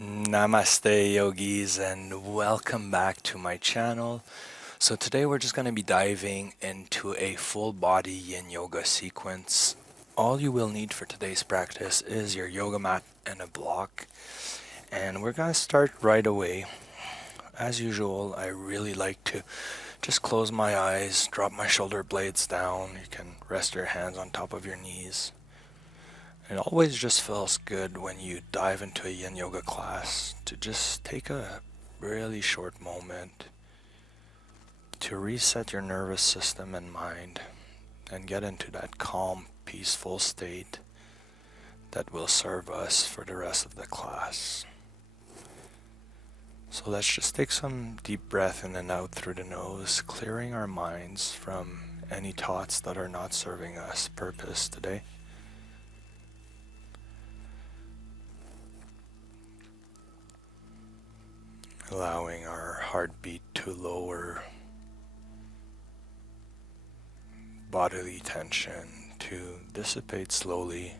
Namaste, yogis, and welcome back to my channel. So, today we're just going to be diving into a full body yin yoga sequence. All you will need for today's practice is your yoga mat and a block. And we're going to start right away. As usual, I really like to just close my eyes, drop my shoulder blades down. You can rest your hands on top of your knees. It always just feels good when you dive into a yin yoga class to just take a really short moment to reset your nervous system and mind and get into that calm, peaceful state that will serve us for the rest of the class. So let's just take some deep breath in and out through the nose, clearing our minds from any thoughts that are not serving us purpose today. Allowing our heartbeat to lower, bodily tension to dissipate slowly.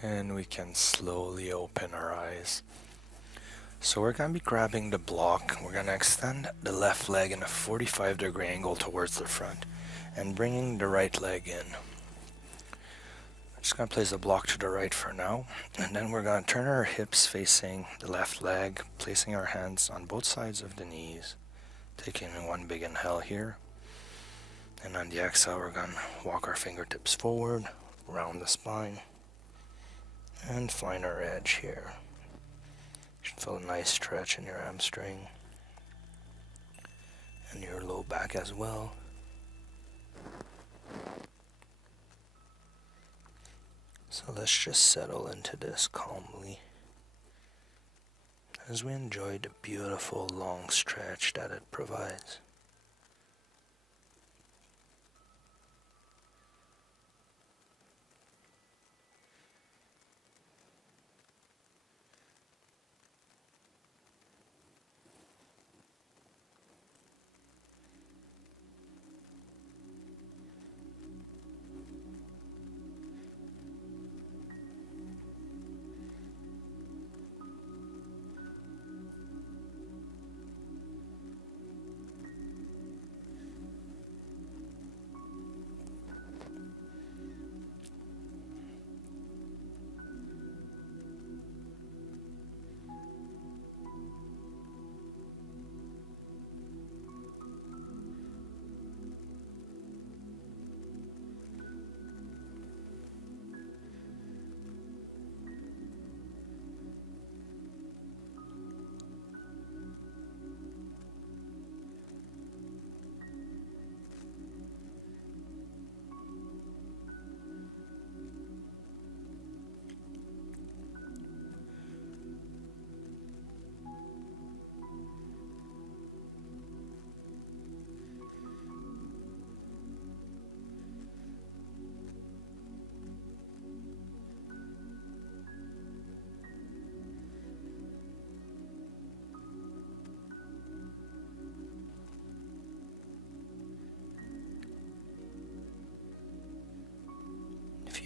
And we can slowly open our eyes. So we're going to be grabbing the block. We're going to extend the left leg in a 45-degree angle towards the front and bringing the right leg in. I'm just going to place the block to the right for now. And then we're going to turn our hips facing the left leg, placing our hands on both sides of the knees, taking one big inhale here. And on the exhale, we're going to walk our fingertips forward, round the spine, and find our edge here. You should feel a nice stretch in your hamstring and your low back as well. So let's just settle into this calmly as we enjoy the beautiful long stretch that it provides.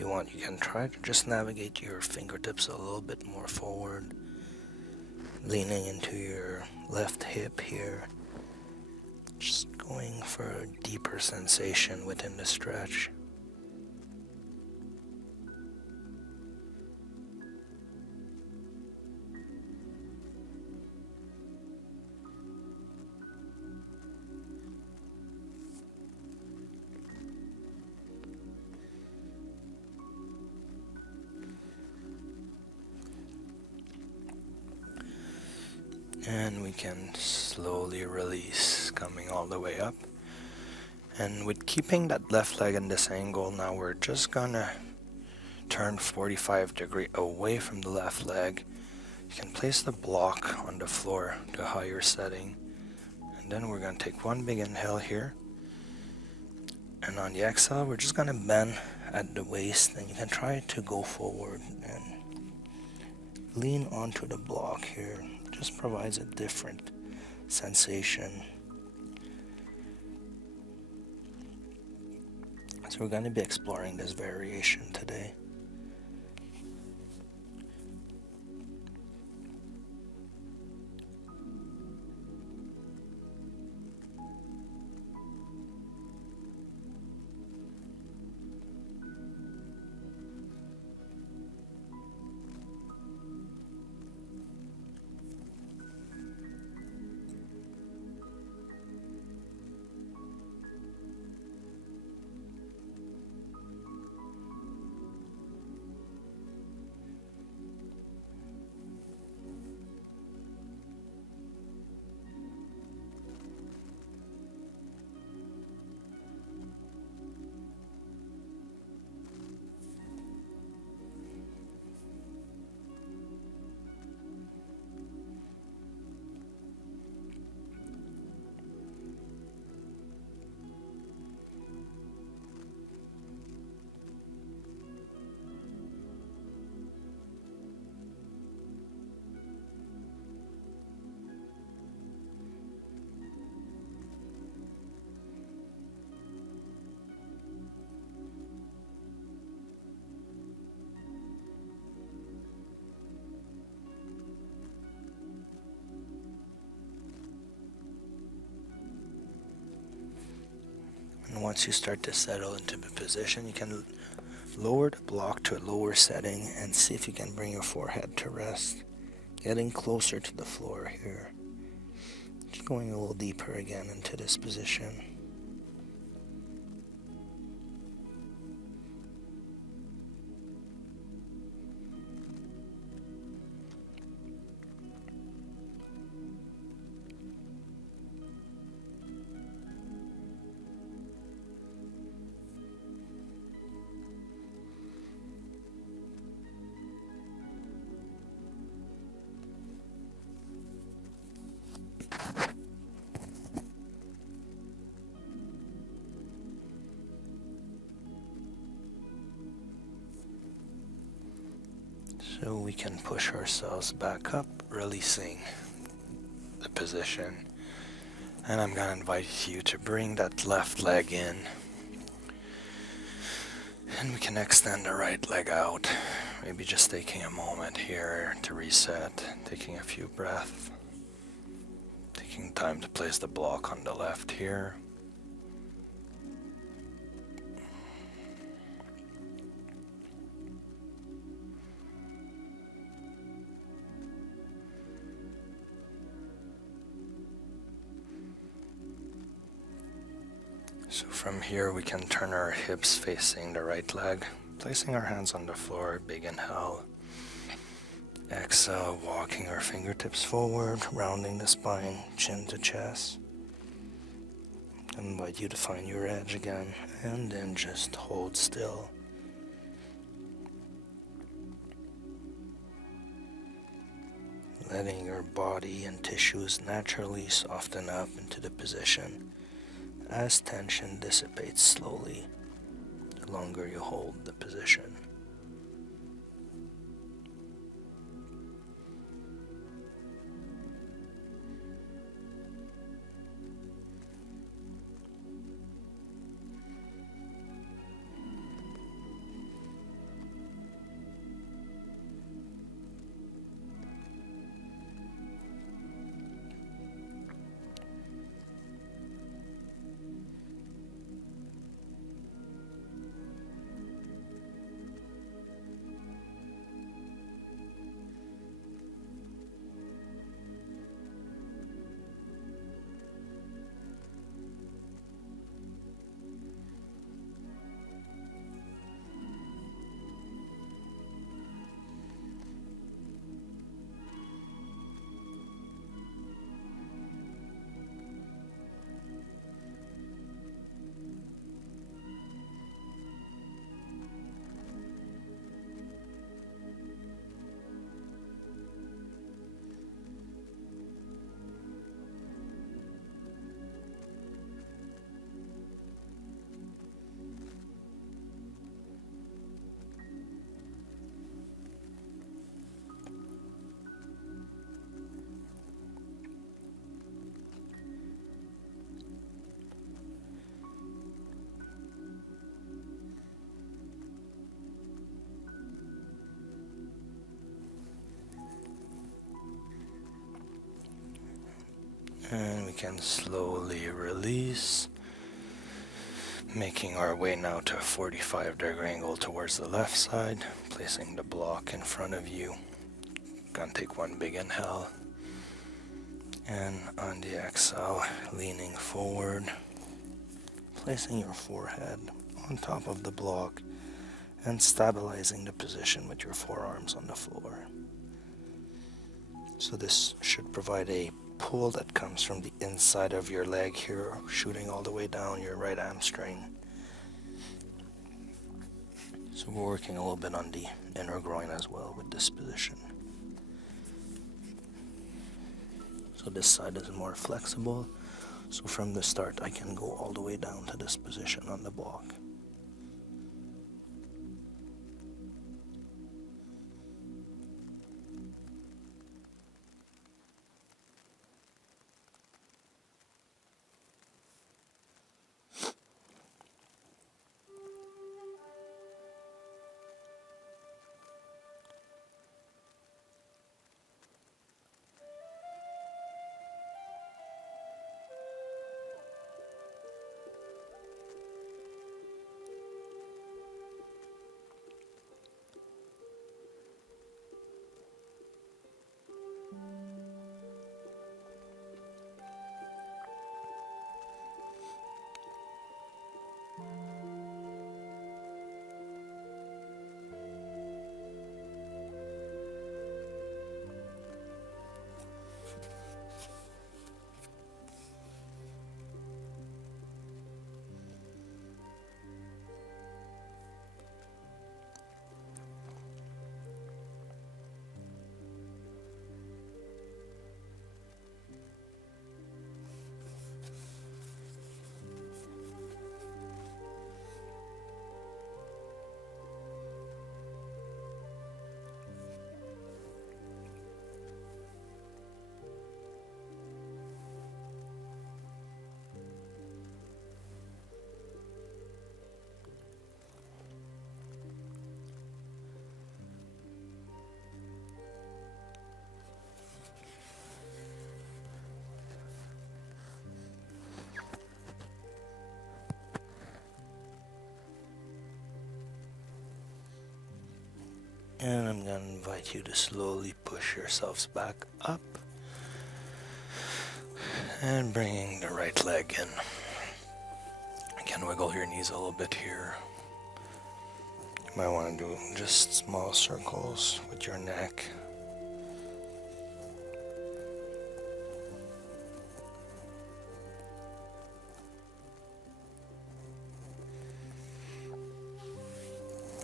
you want, you can try to just navigate your fingertips a little bit more forward, leaning into your left hip here, just going for a deeper sensation within the stretch. And we can slowly release, coming all the way up. And with keeping that left leg in this angle, now we're just gonna turn 45 degrees away from the left leg. You can place the block on the floor to a higher setting. And then we're gonna take one big inhale here. And on the exhale, we're just gonna bend at the waist, and you can try to go forward and lean onto the block here. Just provides a different sensation. So we're going to be exploring this variation today. And once you start to settle into the position, you can lower the block to a lower setting and see if you can bring your forehead to rest. Getting closer to the floor here. Just going a little deeper again into this position. So we can push ourselves back up, releasing the position. And I'm going to invite you to bring that left leg in. And we can extend the right leg out. Maybe just taking a moment here to reset, taking a few breaths. Taking time to place the block on the left here. So from here we can turn our hips facing the right leg, placing our hands on the floor, big inhale. Exhale, walking our fingertips forward, rounding the spine, chin to chest. I invite you to find your edge again, and then just hold still. Letting your body and tissues naturally soften up into the position as tension dissipates slowly the longer you hold the position. And we can slowly release, making our way now to a 45-degree angle towards the left side, placing the block in front of you. Gonna take one big inhale, and on the exhale, leaning forward, placing your forehead on top of the block and stabilizing the position with your forearms on the floor. So this should provide a pull that comes from the inside of your leg here, shooting all the way down your right hamstring. So we're working a little bit on the inner groin as well with this position. So this side is more flexible. So from the start, I can go all the way down to this position on the block. And I'm going to invite you to slowly push yourselves back up and bringing the right leg in. You can wiggle your knees a little bit here. You might want to do just small circles with your neck.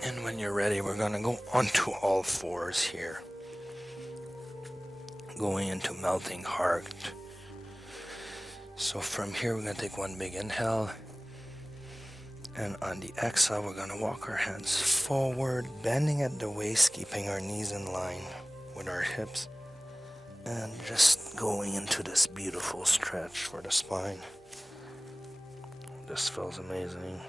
And when you're ready, we're going to go onto all fours here. Going into melting heart. So from here, we're going to take one big inhale. And on the exhale, we're going to walk our hands forward, bending at the waist, keeping our knees in line with our hips. And just going into this beautiful stretch for the spine. This feels amazing.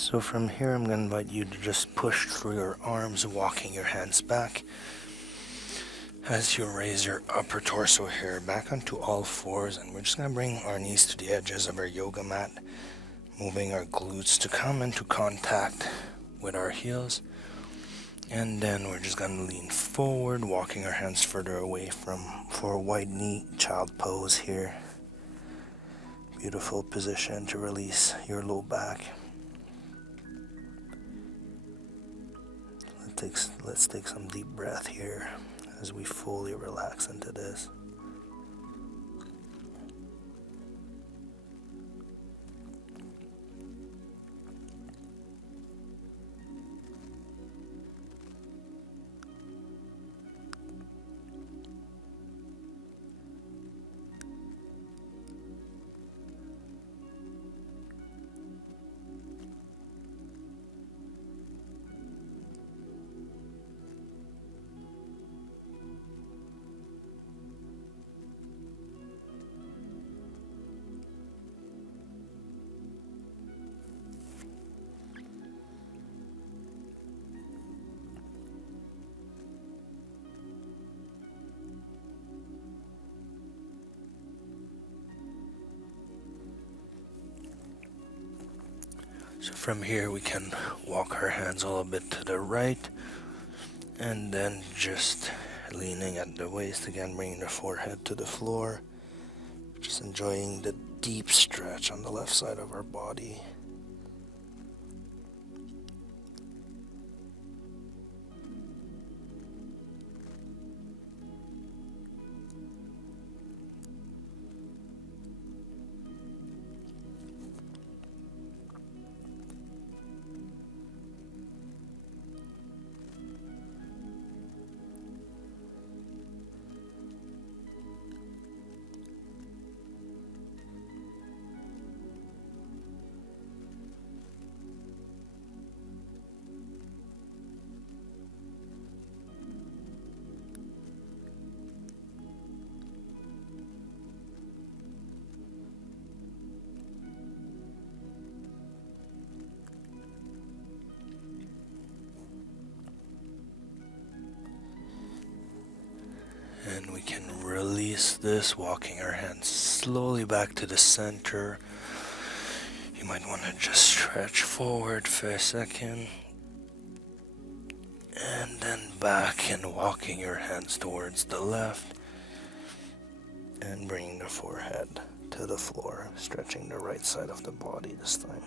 So from here, I'm going to invite you to just push through your arms, walking your hands back as you raise your upper torso here back onto all fours, and we're just going to bring our knees to the edges of our yoga mat, moving our glutes to come into contact with our heels. And then we're just going to lean forward, walking our hands further away for a wide knee child pose here. Beautiful position to release your low back. Let's take some deep breath here as we fully relax into this. So from here we can walk our hands a little bit to the right, and then just leaning at the waist again, bringing the forehead to the floor, just enjoying the deep stretch on the left side of our body. And we can release this, walking our hands slowly back to the center. You might want to just stretch forward for a second. And then back and walking your hands towards the left. And bringing the forehead to the floor, stretching the right side of the body this time.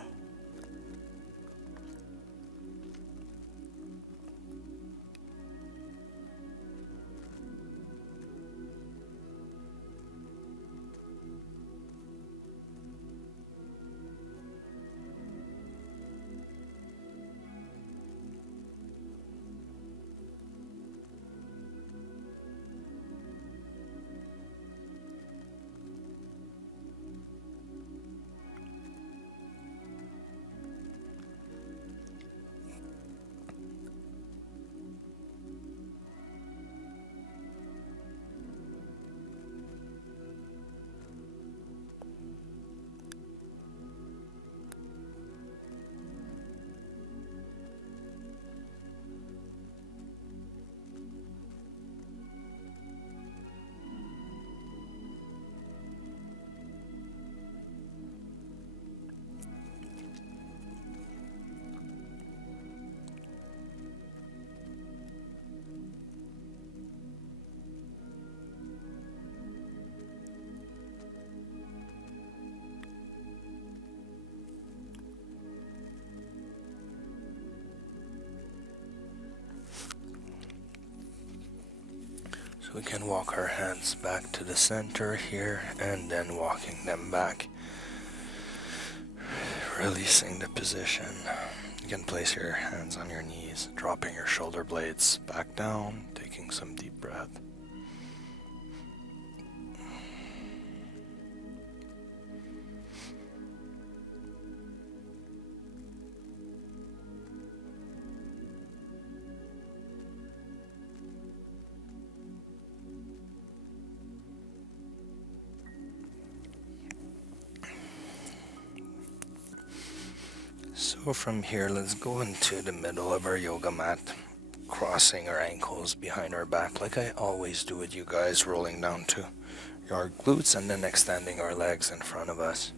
We can walk our hands back to the center here, and then walking them back, releasing the position. You can place your hands on your knees, dropping your shoulder blades back down, taking some deep breath. So So from here, let's go into the middle of our yoga mat, crossing our ankles behind our back like I always do with you guys, rolling down to our glutes and then extending our legs in front of us.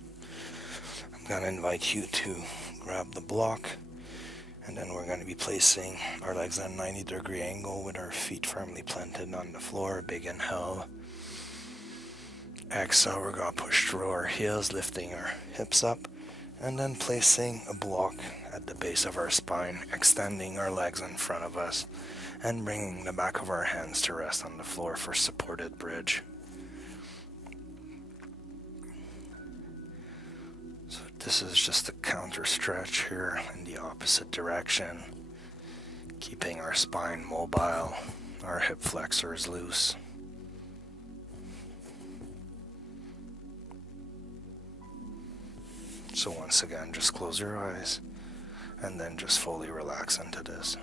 I'm going to invite you to grab the block, and then we're going to be placing our legs at a 90-degree angle with our feet firmly planted on the floor. Big inhale. Exhale, we're going to push through our heels, lifting our hips up, and then placing a block at the base of our spine, extending our legs in front of us, and bringing the back of our hands to rest on the floor for supported bridge. So this is just a counter stretch here in the opposite direction, keeping our spine mobile, our hip flexors loose. So once again, just close your eyes and then just fully relax into this.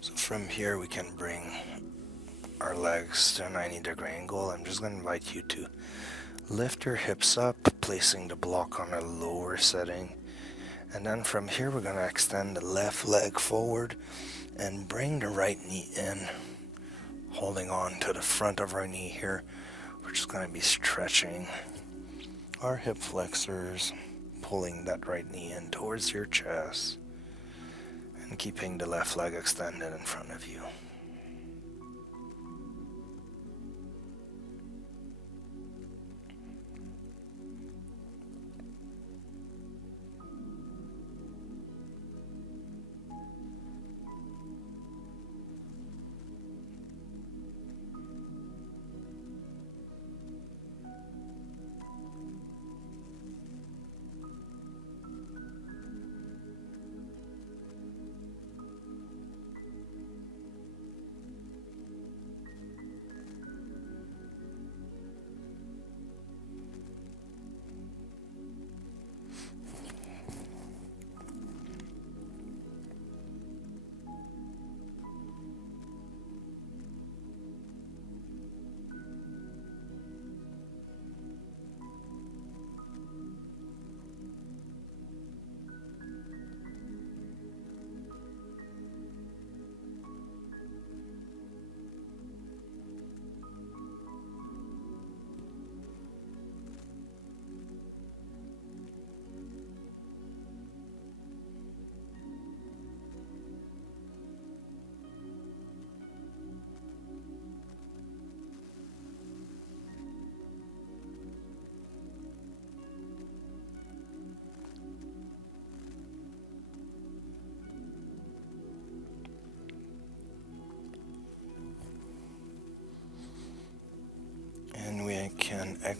So from here we can bring our legs to a 90-degree angle. I'm just going to invite you to lift your hips up, placing the block on a lower setting. And then from here we're going to extend the left leg forward and bring the right knee in, holding on to the front of our knee here. We're just going to be stretching our hip flexors, pulling that right knee in towards your chest, and keeping the left leg extended in front of you.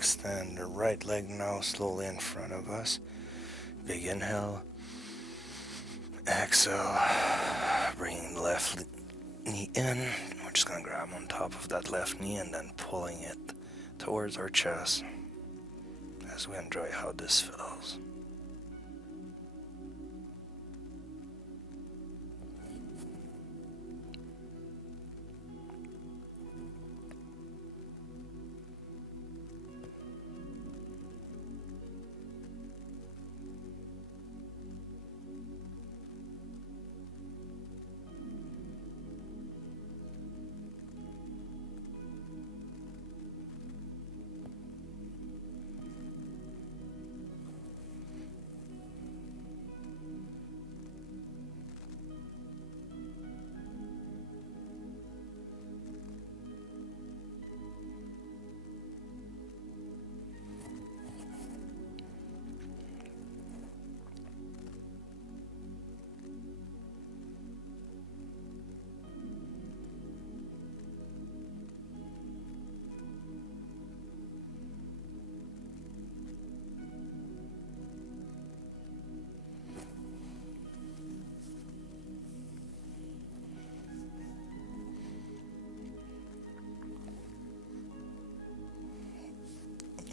extend the right leg now slowly in front of us. Big inhale. Exhale. Bringing the left knee in. We're just going to grab on top of that left knee and then pulling it towards our chest as we enjoy how this feels.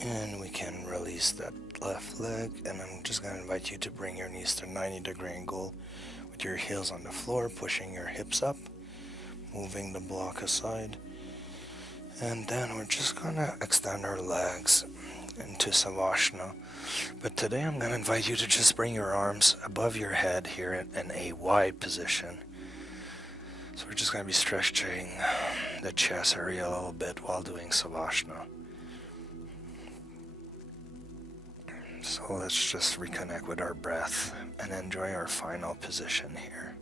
And we can release that left leg, and I'm just going to invite you to bring your knees to 90-degree angle with your heels on the floor, pushing your hips up, moving the block aside. And then we're just going to extend our legs into Savasana. But today I'm going to invite you to just bring your arms above your head here in a wide position. So we're just going to be stretching the chest area a little bit while doing Savasana. So let's just reconnect with our breath and enjoy our final position here.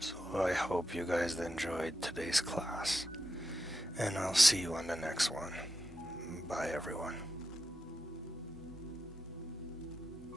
So I hope you guys enjoyed today's class, and I'll see you on the next one. Bye everyone.